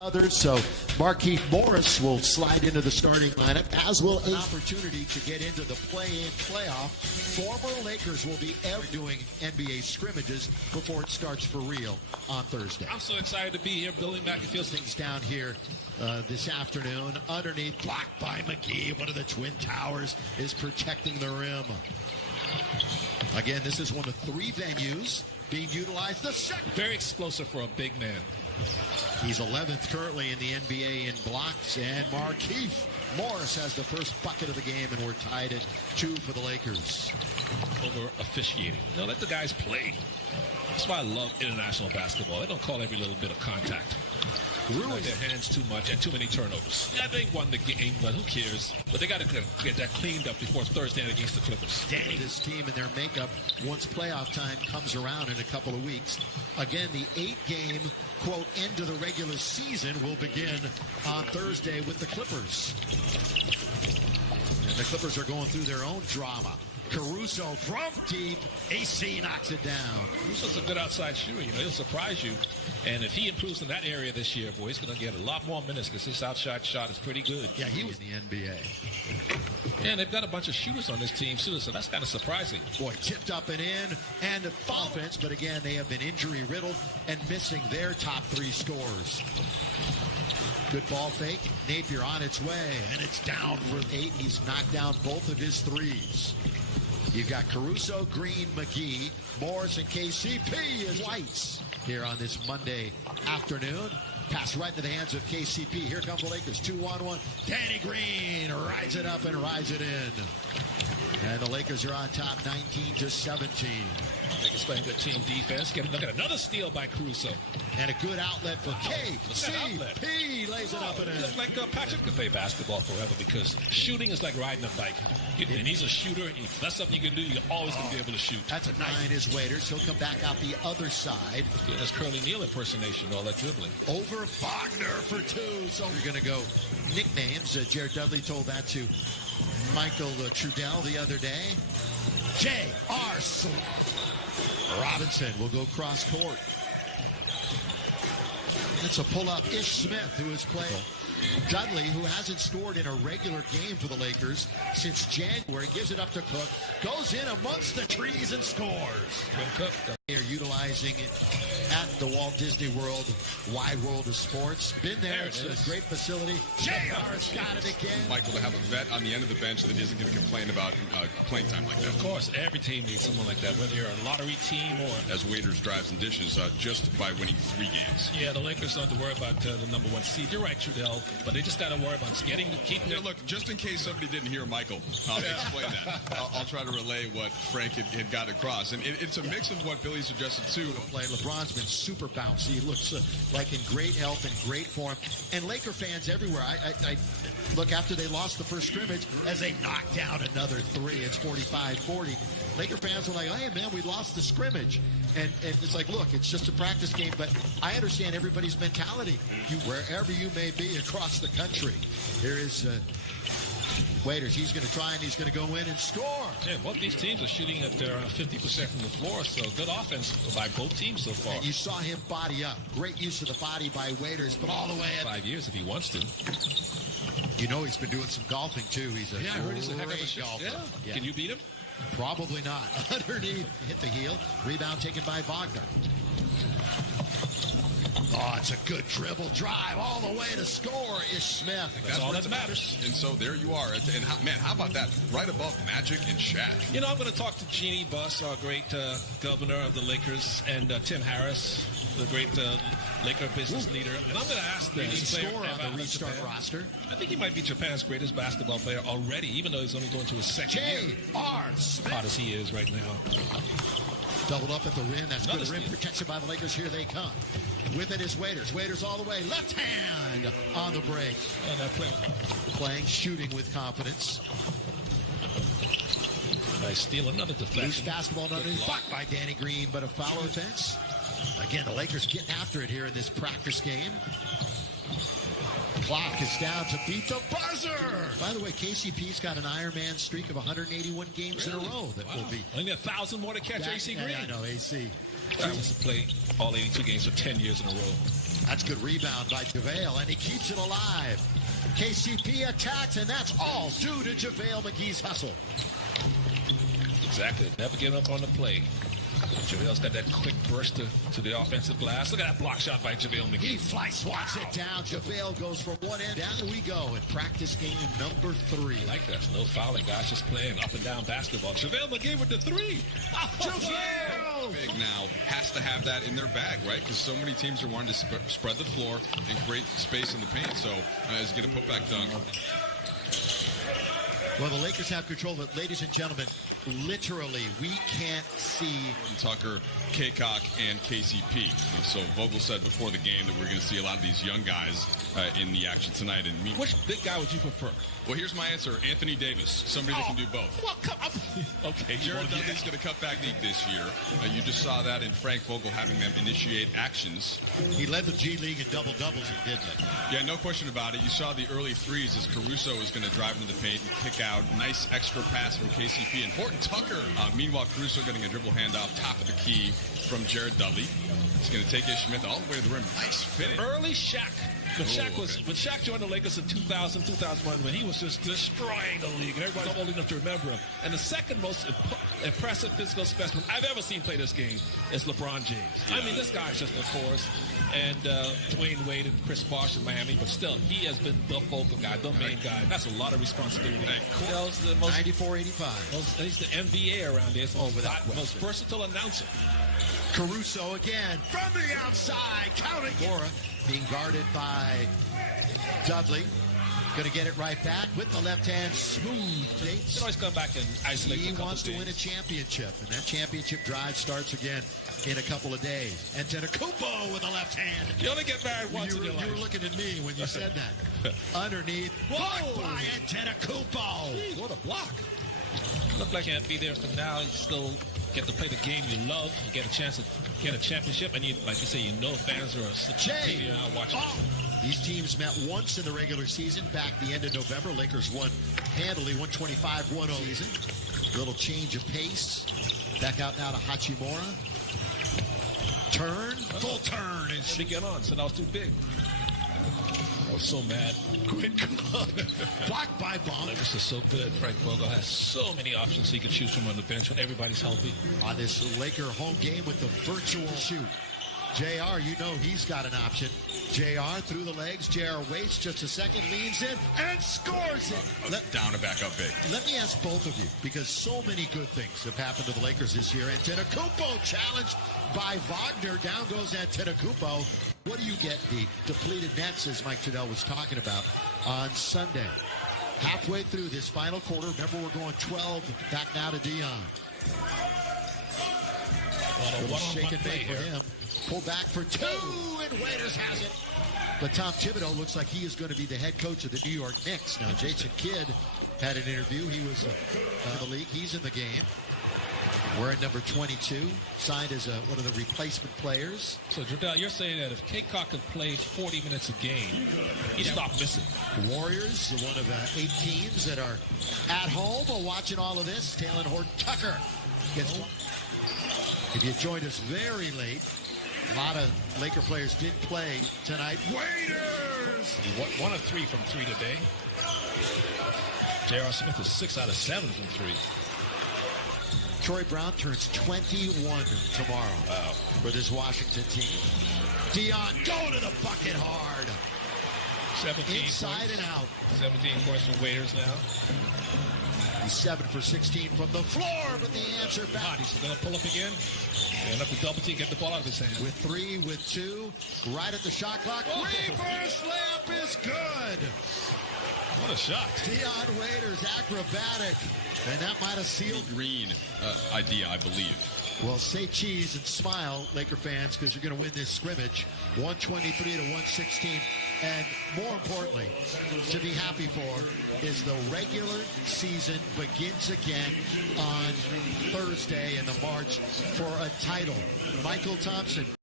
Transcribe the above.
Others, so Markieff Morris will slide into the starting lineup, as will an opportunity to get into the play-in playoff. Former Lakers will be doing NBA scrimmages before it starts for real on Thursday. I'm so excited to be here. Billy McAfee. Things down here this afternoon. Underneath, blocked by McGee. One of the Twin Towers is protecting the rim. Again, this is one of three venues being utilized. The second. Very explosive for a big man. He's 11th currently in the NBA in blocks, and Markieff Morris has the first bucket of the game, and we're tied at 2 for the Lakers. Over officiating. Let the guys play. That's why I love international basketball. They don't call every little bit of contact. Ruin their hands too much and too many turnovers. Yeah, they won the game, but who cares? But they got to get that cleaned up before Thursday night against the Clippers. Danny, this team and their makeup once playoff time comes around in a couple of weeks. Again, the 8-game, quote, end of the regular season will begin on Thursday with the Clippers. And the Clippers are going through their own drama. Caruso from deep. AC knocks it down. Caruso's a good outside shooter. He'll surprise you. And if he improves in that area this year, boy, he's going to get a lot more minutes because his outside shot is pretty good. Yeah, he was in the NBA. Yeah, and they've got a bunch of shooters on this team, too, so that's kind of surprising. Boy, tipped up and in, and offense, but again, they have been injury-riddled and missing their top 3 scores. Good ball fake. Napier on its way, and it's down for 8. He's knocked down both of his threes. You've got Caruso, Green, McGee, Morris, and KCP as Whites here on this Monday afternoon. Pass right into the hands of KCP. Here come the Lakers, 2-on-1. Danny Green rides it up and rides it in. And the Lakers are on top 19-17. Lakers playing good team defense. Look at another steal by Caruso. And a good outlet for KCP. Lays it up and in. Like Patrick could play basketball forever because shooting is like riding a bike. And he's a shooter. If that's something you can do, you're always going to be able to shoot. That's a 9 is Waiters. He'll come back out the other side. Yeah, that's Curly Neal impersonation, all that dribbling. Over Wagner for 2. So we're going to go nicknames. Jared Dudley told that to Michael Trudell the other day. J.R. Robinson will go cross court. It's a pull-up. Ish Smith, who has played. Dudley, who hasn't scored in a regular game for the Lakers since January, gives it up to Cook, goes in amongst the trees and scores. Cook. They are utilizing it at the Walt Disney World, Wide World of Sports. Been there. It's a great facility. JR's got it again. Michael, to have a vet on the end of the bench that isn't going to complain about playing time like that. Of course, every team needs someone like that, whether you're a lottery team or... As Waiters drives and dishes just by winning 3 games. Yeah, the Lakers don't have to worry about the number 1 seed. You're right, Trudell, but they just got to worry about keeping it. Look, just in case somebody didn't hear Michael explain that, I'll try to relay what Frank had got across. And it's a mix of what Billy suggested, too. LeBron's been super bouncy. He looks like in great health and great form. And Laker fans everywhere. I look after they lost the first scrimmage as they knocked down another 3. It's 45-40. Laker fans were like, hey, man, we lost the scrimmage. And it's like, look, it's just a practice game, but I understand everybody's mentality. Wherever you may be across the country. Here is Waiters. He's going to try and he's going to go in and score. Yeah, both these teams are shooting at their 50% from the floor, so good offense by both teams so far. And you saw him body up. Great use of the body by Waiters, but all the way at 5 years if he wants to. He's been doing some golfing, too. He's a great golfer. Yeah. Can you beat him? Probably not. Underneath, hit the heel. Rebound taken by Wagner. Oh, it's a good dribble drive all the way to score. Ish Smith. That's all that matters. And so there you are. And how about that? Right above Magic and Shaq. I'm going to talk to Jeannie Buss, our great governor of the Lakers, and Tim Harris, the great Laker business leader. And I'm going to ask them. He's score on the restart roster. I think he might be Japan's greatest basketball player already, even though he's only going to his second year. J.R. Smith. Hot as he is right now. Doubled up at the rim. That's good rim protection by the Lakers. Here they come. With it is Waiters. Waiters all the way. Left hand on the break. Playing, shooting with confidence. Nice steal, another deflection. Loose basketball blocked by Danny Green, but a foul offense. Again, the Lakers getting after it here in this practice game. Clock is down to beat the buzzer. By the way, KCP's got an Ironman streak of 181 games in a row that will be. Only 1,000 more to catch AC Green. I know, AC. That was to play all 82 games for 10 years in a row. That's good rebound by JaVale, and he keeps it alive. KCP attacks, and that's all due to JaVale McGee's hustle. Exactly. Never give up on the play. JaVale's got that quick burst to the offensive glass. Look at that block shot by JaVale McGee. He fly swats it down. JaVale goes from one end. Down we go in practice game number 3. I like that. No fouling, guys. Just playing up and down basketball. JaVale McGee with the 3. JaVale! Big now has to have that in their bag, right? Because so many teams are wanting to spread the floor and create space in the paint. So he's going to put back dunk. Well, the Lakers have control, but ladies and gentlemen, literally, we can't see Tucker, Kaycock, and KCP. And so Vogel said before the game that we're going to see a lot of these young guys in the action tonight. And which big guy would you prefer? Well, here's my answer. Anthony Davis, somebody that can do both. Well, come on. Okay. Jared Dudley's going to cut back league this year. You just saw that in Frank Vogel having them initiate actions. He led the G League in double-doubles, didn't he? Yeah, no question about it. You saw the early threes as Caruso was going to drive into the paint and kick out. Nice extra pass from KCP. And Horton Tucker. Meanwhile, Caruso getting a dribble handoff, top of the key from Jared Dudley. He's going to take Ish Smith all the way to the rim. Nice finish. Early Shaq. When Shaq joined the Lakers in 2000, 2001, when he was just destroying the league, and everybody's old enough to remember him. And the second most impressive physical specimen I've ever seen play this game is LeBron James. Yeah. I mean, this guy's just a force. And Dwayne Wade and Chris Bosh in Miami, but still, he has been the focal guy, the main guy. That's a lot of responsibility. 94-85. He's the NBA around there. So most versatile announcer. Caruso again from the outside, counting Mora, being guarded by Dudley. Going to get it right back with the left hand, smooth face. He can always come back and isolate. He wants to win a championship, and that championship drive starts again in a couple of days. Antetokounmpo with the left hand. You only get married once in your life. You were looking at me when you said that. Underneath, blocked by Antetokounmpo. Jeez, what a block! Looked like you can't be there for now. You still get to play the game you love. You get a chance to get a championship, and you, like you say, you know fans are watching. These teams met once in the regular season back the end of November. Lakers won handily, 125-1-0 season. Little change of pace. Back out now to Hachimura. Turn, full turn. And she get on, so that was too big. I was so mad. Quick blocked by Bond. This is so good. Frank Vogel has so many options he can choose from on the bench when everybody's healthy. On this Laker home game with the virtual shoot. JR, you know he's got an option. JR through the legs. JR waits just a second, leans in, and scores it. Down and back up big. Let me ask both of you, because so many good things have happened to the Lakers this year. Antetokounmpo challenged by Wagner. Down goes Antetokounmpo. What do you get the depleted Nets, as Mike Trudell was talking about, on Sunday? Halfway through this final quarter, remember we're going 12, back now to Dion. Shake and bake for him. Pull back for 2, and Waiters has it. But Tom Thibodeau looks like he is going to be the head coach of the New York Knicks. Now, Jason Kidd had an interview. He was in the league. He's in the game. Wearing number 22, signed as one of the replacement players. So, Trudell, you're saying that if Kaycock could play 40 minutes a game, he'd stop missing. The Warriors, one of 8 teams that are at home watching all of this. Talen Horton-Tucker gets one. If you joined us very late, a lot of Laker players didn't play tonight. Waiters! 1 of 3 from 3 today. J.R. Smith is 6 out of 7 from 3. Troy Brown turns 21 tomorrow for this Washington team. Dion going to the bucket hard. 17 inside points. And out. 17 points from Waiters now. He's 7 for 16 from the floor, but the answer back. He's going to pull up again. Enough to double team, get the ball out of his hand. With 3, with 2, right at the shot clock. Reverse layup is good. What a shot. Dion Waiters, acrobatic. And that might have sealed. Green idea, I believe. Well, say cheese and smile, Laker fans, because you're going to win this scrimmage. 123 to 116. And more importantly, to be happy for is the regular season begins again on Thursday in the march for a title. Michael Thompson.